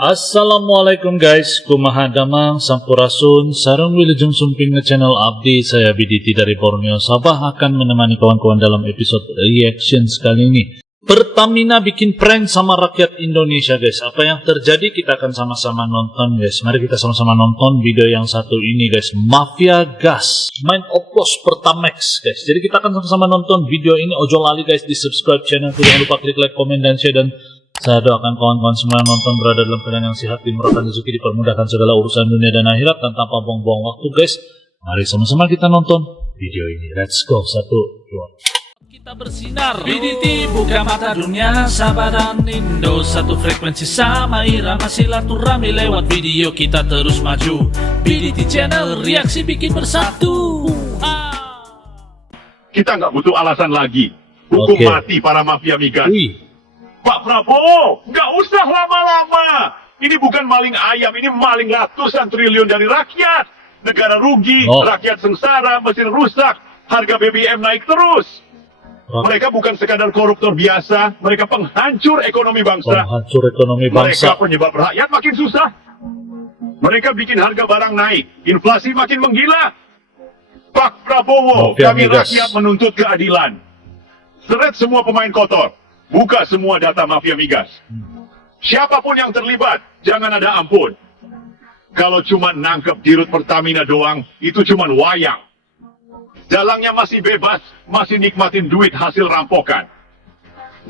Assalamualaikum guys, kumaha damang sampurasun sareng wilujeng sumping channel abdi saya BDT dari Borneo Sabah akan menemani kawan-kawan dalam episode reaction kali ini. Pertamina bikin prank sama rakyat Indonesia guys. Apa yang terjadi kita akan sama-sama nonton guys. Mari kita sama-sama nonton video yang satu ini guys. Mafia Gas main oplos Pertamex guys. Jadi kita akan sama-sama nonton video ini. Ojo lali guys di subscribe channel. Jangan lupa klik like, komen, dan share. Dan saya doakan kawan-kawan semua yang nonton berada dalam keadaan yang sehat, dimurahkan rezeki, dipermudahkan segala urusan dunia dan akhirat, dan tanpa buang-buang waktu guys. Mari sama-sama kita nonton video ini. Let's go. 1, 2. Kita bersinar, BDT buka mata dunia, Sabah dan Indo satu frekuensi sama irama silaturahmi lewat video kita terus maju. BDT channel reaksi bikin bersatu. Kita nggak butuh alasan lagi. Hukum mati para mafia migas. Pak Prabowo, nggak usah lama-lama. Ini bukan maling ayam, ini maling ratusan triliun dari rakyat. Negara rugi, rakyat sengsara, mesin rusak, harga BBM naik terus. Mereka bukan sekadar koruptor biasa, mereka penghancur ekonomi bangsa. Mereka penyebab rakyat makin susah. Mereka bikin harga barang naik, inflasi makin menggila. Pak Prabowo, kami rakyat menuntut keadilan. Seret semua pemain kotor, buka semua data mafia migas. Siapapun yang terlibat, jangan ada ampun. Kalau cuma nangkep dirut Pertamina doang, itu cuma wayang. Dalangnya masih bebas, masih nikmatin duit hasil rampokan.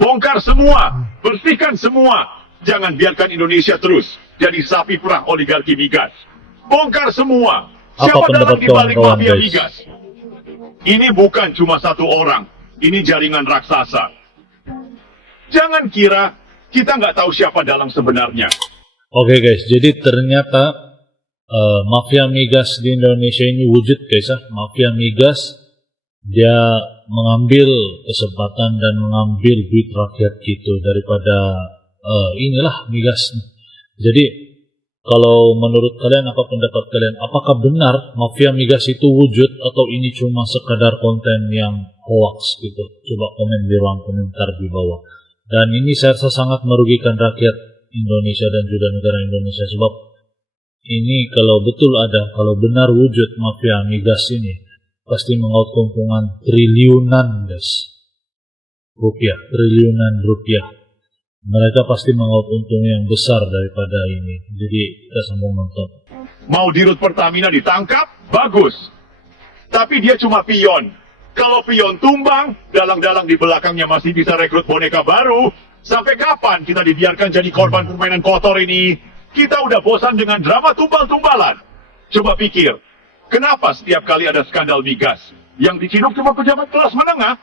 Bongkar semua, bersihkan semua. Jangan biarkan Indonesia terus jadi sapi perah oligarki migas. Bongkar semua. Siapa dalang di balik mafia migas? Ini bukan cuma satu orang, ini jaringan raksasa. Jangan kira kita nggak tahu siapa dalang sebenarnya. Oke guys, jadi ternyata mafia migas di Indonesia ini wujud guys. Mafia migas dia mengambil kesempatan dan mengambil duit rakyat gitu daripada inilah migas. Jadi kalau menurut kalian, apa pendapat kalian? Apakah benar mafia migas itu wujud atau ini cuma sekadar konten yang hoax gitu? Coba komen di ruang komentar di bawah. Dan ini saya rasa sangat merugikan rakyat Indonesia dan juga negara Indonesia, sebab ini kalau betul ada, kalau benar wujud mafia migas ini, pasti mengaut keuntungan triliunan guys. Triliunan rupiah. Mereka pasti mengaut untung yang besar daripada ini. Jadi kita sambung nonton. Mau dirut Pertamina ditangkap? Bagus. Tapi dia cuma pion. Kalau pion tumbang, dalang-dalang di belakangnya masih bisa rekrut boneka baru. Sampai kapan kita dibiarkan jadi korban permainan kotor ini? Kita udah bosan dengan drama tumbal-tumbalan. Coba pikir, kenapa setiap kali ada skandal migas yang diciduk cuma pejabat kelas menengah?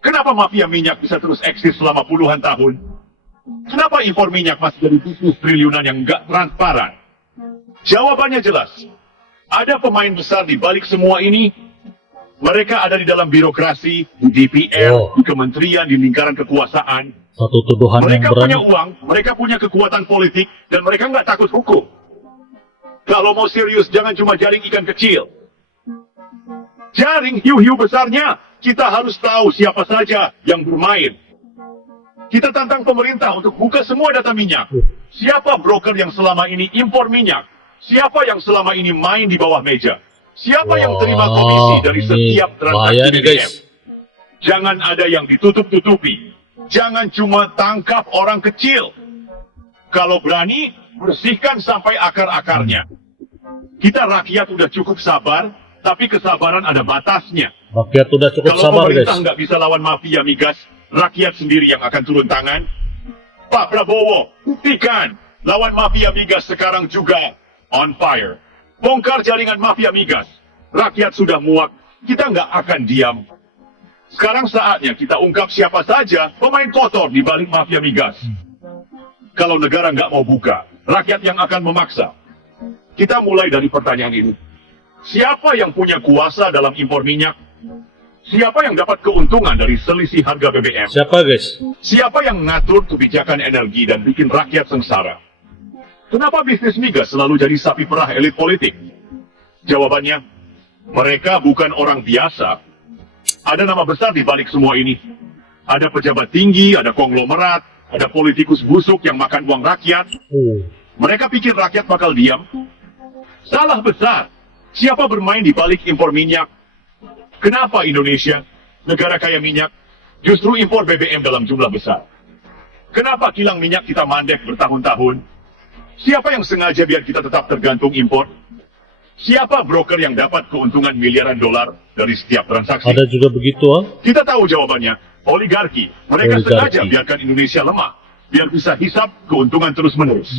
Kenapa mafia minyak bisa terus eksis selama puluhan tahun? Kenapa impor minyak masih jadi bisnis triliunan yang nggak transparan? Jawabannya jelas. Ada pemain besar di balik semua ini. Mereka ada di dalam birokrasi, di DPR, di kementerian, di lingkaran kekuasaan. Satu tuduhan mereka yang berani. Punya uang, mereka punya kekuatan politik, dan mereka nggak takut hukum. Kalau mau serius, jangan cuma jaring ikan kecil. Jaring hiu-hiu besarnya, kita harus tahu siapa saja yang bermain. Kita tantang pemerintah untuk buka semua data minyak. Siapa broker yang selama ini impor minyak? Siapa yang selama ini main di bawah meja? Siapa yang terima komisi dari setiap transaksi BBM? Jangan ada yang ditutup-tutupi. Jangan cuma tangkap orang kecil. Kalau berani, bersihkan sampai akar-akarnya. Kita rakyat udah cukup sabar, tapi kesabaran ada batasnya. Rakyat udah cukup kalau sabar guys. Kalau pemerintah nggak bisa lawan mafia migas, rakyat sendiri yang akan turun tangan. Pak Prabowo, buktikan. Lawan mafia migas sekarang juga on fire. Bongkar jaringan mafia migas. Rakyat sudah muak. Kita nggak akan diam. Sekarang saatnya kita ungkap siapa saja pemain kotor di balik mafia migas. Kalau negara nggak mau buka, rakyat yang akan memaksa. Kita mulai dari pertanyaan ini. Siapa yang punya kuasa dalam impor minyak? Siapa yang dapat keuntungan dari selisih harga BBM? Siapa guys? Siapa yang ngatur kebijakan energi dan bikin rakyat sengsara? Kenapa bisnis migas selalu jadi sapi perah elit politik? Jawabannya, mereka bukan orang biasa. Ada nama besar di balik semua ini. Ada pejabat tinggi, ada konglomerat, ada politikus busuk yang makan uang rakyat. Mereka pikir rakyat bakal diam? Salah besar. Siapa bermain di balik impor minyak? Kenapa Indonesia, negara kaya minyak, justru impor BBM dalam jumlah besar? Kenapa kilang minyak kita mandek bertahun-tahun? Siapa yang sengaja biar kita tetap tergantung impor? Siapa broker yang dapat keuntungan miliaran dolar dari setiap transaksi? Ada juga begitu, ah? Kita tahu jawabannya. Oligarki. Mereka Oligarki. sengaja biarkan Indonesia lemah, biar bisa hisap keuntungan terus-menerus.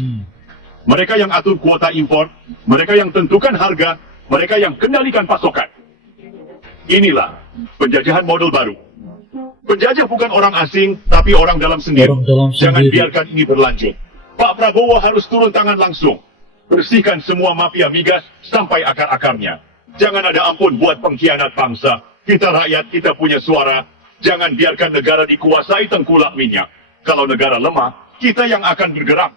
Mereka yang atur kuota impor, mereka yang tentukan harga, mereka yang kendalikan pasokan. Inilah penjajahan model baru. Penjajah bukan orang asing, tapi orang dalam sendiri. Orang dalam Jangan sendiri. biarkan ini berlanjut. Pak Prabowo harus turun tangan langsung. Bersihkan semua mafia migas sampai akar-akarnya. Jangan ada ampun buat pengkhianat bangsa. Kita rakyat, kita punya suara. Jangan biarkan negara dikuasai tengkulak minyak. Kalau negara lemah, kita yang akan bergerak.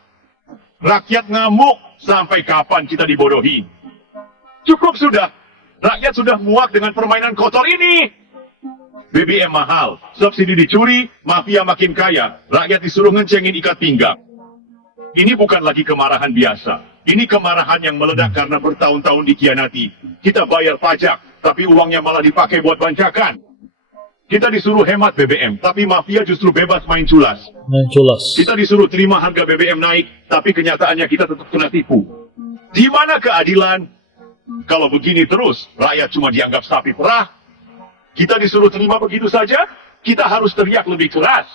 Rakyat ngamuk, sampai kapan kita dibodohi? Cukup sudah. Rakyat sudah muak dengan permainan kotor ini. BBM mahal, subsidi dicuri, mafia makin kaya, rakyat disuruh ngencengin ikat pinggang. Ini bukan lagi kemarahan biasa. Ini kemarahan yang meledak karena bertahun-tahun dikhianati. Kita bayar pajak, tapi uangnya malah dipakai buat bancakan. Kita disuruh hemat BBM, tapi mafia justru bebas main culas. Main culas. Kita disuruh terima harga BBM naik, tapi kenyataannya kita tetap kena tipu. Di mana keadilan? Kalau begini terus, rakyat cuma dianggap sapi perah. Kita disuruh terima begitu saja, kita harus teriak lebih keras.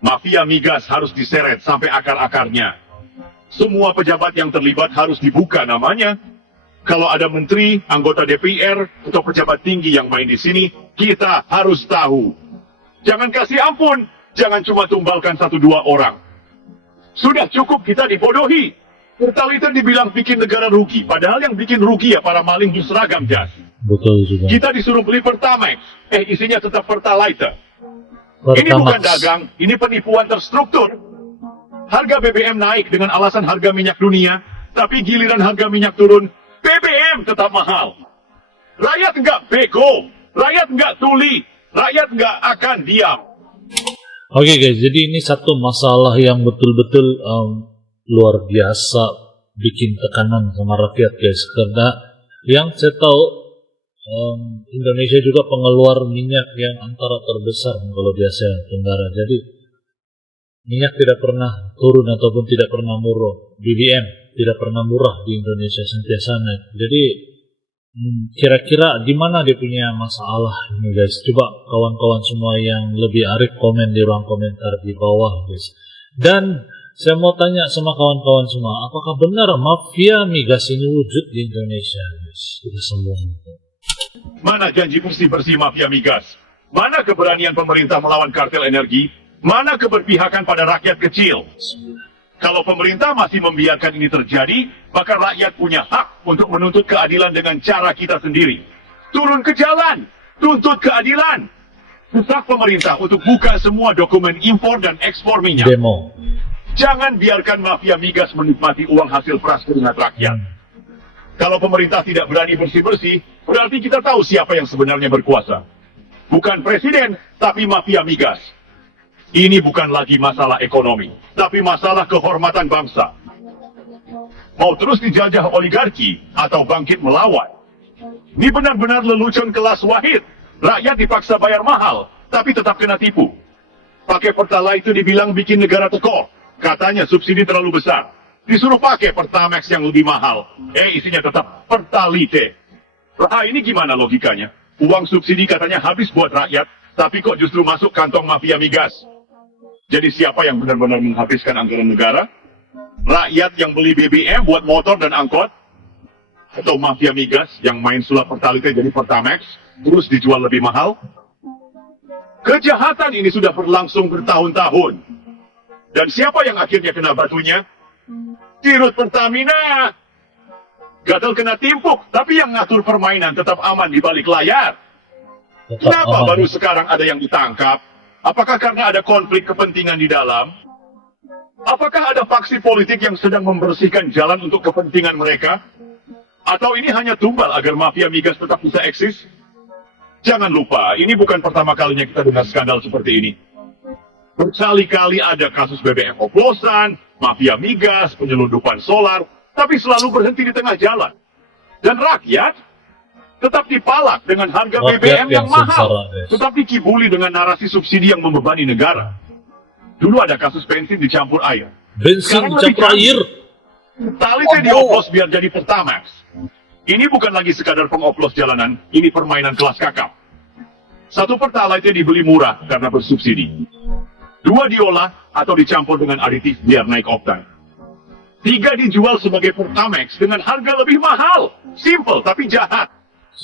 Mafia migas harus diseret sampai akar-akarnya. Semua pejabat yang terlibat harus dibuka namanya. Kalau ada menteri, anggota DPR, atau pejabat tinggi yang main di sini, kita harus tahu. Jangan kasih ampun, jangan cuma tumbalkan 1-2 orang. Sudah cukup kita dibodohi. Pertalite dibilang bikin negara rugi, padahal yang bikin rugi ya para maling di seragam jas. Betul juga. Kita disuruh beli Pertamax, isinya tetap Pertalite. Ini bukan dagang, ini penipuan terstruktur. Harga BBM naik dengan alasan harga minyak dunia, tapi giliran harga minyak turun, BBM tetap mahal. Rakyat nggak bego, rakyat nggak tuli, rakyat nggak akan diam. Oke guys, jadi ini satu masalah yang betul-betul luar biasa bikin tekanan sama rakyat guys. Karena yang saya tahu Indonesia juga pengeluar minyak yang antara terbesar kalau di Asia Tenggara. Jadi minyak tidak pernah turun ataupun tidak pernah murah. BBM tidak pernah murah di Indonesia, sentiasa naik. Jadi kira-kira di mana dia punya masalah ini guys? Coba kawan-kawan semua yang lebih arif komen di ruang komentar di bawah guys. Dan saya mau tanya sama kawan-kawan semua, apakah benar mafia migas ini wujud di Indonesia guys? Kita sambung. Mana janji bersih-bersih mafia migas? Mana keberanian pemerintah melawan kartel energi? Mana keberpihakan pada rakyat kecil? Kalau pemerintah masih membiarkan ini terjadi, maka rakyat punya hak untuk menuntut keadilan dengan cara kita sendiri. Turun ke jalan, tuntut keadilan. Desak pemerintah untuk buka semua dokumen impor dan ekspor minyak. Demo. Jangan biarkan mafia migas menikmati uang hasil peras keringat rakyat. Kalau pemerintah tidak berani bersih-bersih, berarti kita tahu siapa yang sebenarnya berkuasa. Bukan presiden, tapi mafia migas. Ini bukan lagi masalah ekonomi, tapi masalah kehormatan bangsa. Mau terus dijajah oligarki atau bangkit melawan? Ini benar-benar lelucon kelas wahid. Rakyat dipaksa bayar mahal, tapi tetap kena tipu. Pakai Pertalite itu dibilang bikin negara tekor. Katanya subsidi terlalu besar. Disuruh pakai Pertamax yang lebih mahal. Isinya tetap Pertalite. Ini gimana logikanya? Uang subsidi katanya habis buat rakyat, tapi kok justru masuk kantong mafia migas? Jadi siapa yang benar-benar menghabiskan anggaran negara? Rakyat yang beli BBM buat motor dan angkot? Atau mafia migas yang main sulap Pertalite jadi Pertamax, terus dijual lebih mahal? Kejahatan ini sudah berlangsung bertahun-tahun. Dan siapa yang akhirnya kena batunya? Dirut Pertamina. Gagal kena timpuk, tapi yang ngatur permainan tetap aman di balik layar. Kenapa baru sekarang ada yang ditangkap? Apakah karena ada konflik kepentingan di dalam? Apakah ada faksi politik yang sedang membersihkan jalan untuk kepentingan mereka? Atau ini hanya tumbal agar mafia migas tetap bisa eksis? Jangan lupa, ini bukan pertama kalinya kita dengar skandal seperti ini. Berkali-kali ada kasus BBM oplosan, mafia migas, penyelundupan solar, tapi selalu berhenti di tengah jalan. Dan rakyat tetap dipalak dengan harga Rakyat BBM yang yang mahal, sengsara, guys. tetap dikibuli dengan narasi subsidi yang membebani negara. Dulu ada kasus bensin dicampur air. Bensin Sekarang lebih campur air. Pertalite dioplos biar jadi Pertamax. Ini bukan lagi sekadar pengoplos jalanan, ini permainan kelas kakap. Satu Pertalite dibeli murah karena bersubsidi. 2 diolah atau dicampur dengan aditif biar naik oktan. 3 dijual sebagai Pertamax dengan harga lebih mahal. Simple tapi jahat.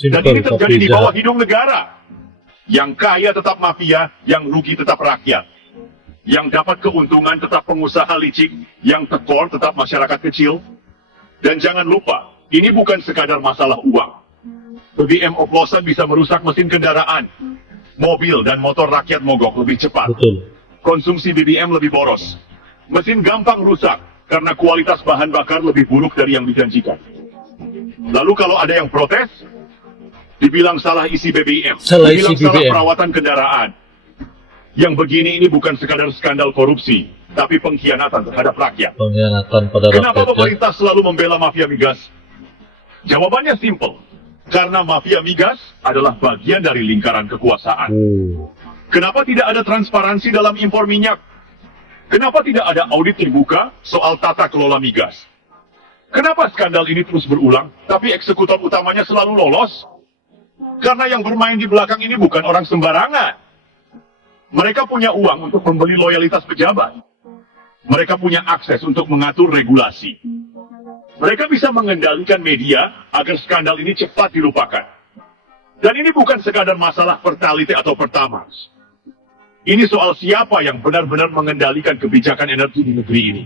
Dan ini Simple terjadi tapi di bawah jahat. hidung negara. Yang kaya tetap mafia, yang rugi tetap rakyat. Yang dapat keuntungan tetap pengusaha licik, yang tekor tetap masyarakat kecil. Dan jangan lupa, ini bukan sekadar masalah uang. BBM oplosan bisa merusak mesin kendaraan. Mobil dan motor rakyat mogok lebih cepat. Betul. Konsumsi BBM lebih boros. Mesin gampang rusak karena kualitas bahan bakar lebih buruk dari yang dijanjikan. Lalu kalau ada yang protes, dibilang salah isi BBM, Salah dibilang isi salah BBM. perawatan kendaraan. Yang begini ini bukan sekadar skandal korupsi, tapi pengkhianatan terhadap rakyat. Pengkhianatan pada Kenapa rakyat. Ya? pemerintah selalu membela mafia migas? Jawabannya simpel. Karena mafia migas adalah bagian dari lingkaran kekuasaan. Kenapa tidak ada transparansi dalam impor minyak? Kenapa tidak ada audit terbuka soal tata kelola migas? Kenapa skandal ini terus berulang, tapi eksekutor utamanya selalu lolos? Karena yang bermain di belakang ini bukan orang sembarangan. Mereka punya uang untuk membeli loyalitas pejabat. Mereka punya akses untuk mengatur regulasi. Mereka bisa mengendalikan media agar skandal ini cepat dilupakan. Dan ini bukan sekadar masalah Pertalite atau Pertamax. Ini soal siapa yang benar-benar mengendalikan kebijakan energi di negeri ini.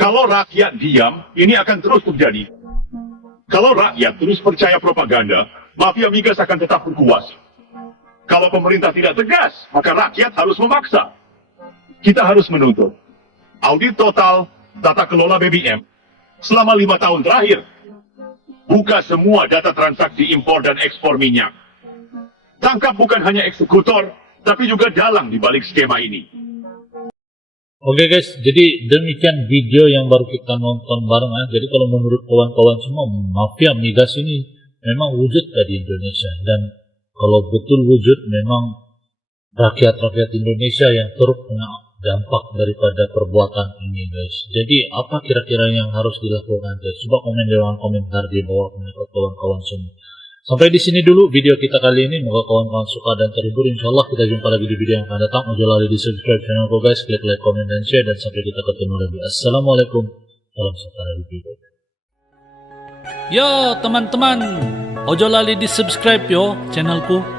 Kalau rakyat diam, ini akan terus terjadi. Kalau rakyat terus percaya propaganda, mafia migas akan tetap berkuasa. Kalau pemerintah tidak tegas, maka rakyat harus memaksa. Kita harus menuntut audit total tata kelola BBM selama 5 tahun terakhir. Buka semua data transaksi impor dan ekspor minyak. Tangkap bukan hanya eksekutor, tapi juga dalang di balik skema ini. Oke guys, jadi demikian video yang baru kita nonton bareng ya. Jadi kalau menurut kawan-kawan semua, mafia migas ini memang wujud di Indonesia. Dan kalau betul wujud, memang rakyat-rakyat Indonesia yang turut kena dampak daripada perbuatan ini guys. Jadi apa kira-kira yang harus dilakukan guys? Coba komen di ruang komentar di bawah kawan-kawan semua. Sampai di sini dulu video kita kali ini. Semoga kawan-kawan suka dan terhibur. Insyaallah kita jumpa lagi di video yang akan datang. Jangan lupa di subscribe channelku guys, klik like, comment, dan share. Dan sampai kita ketemu lagi. Assalamualaikum. Salam sejahtera di video. Yo teman-teman, ojo lali di subscribe yo channelku.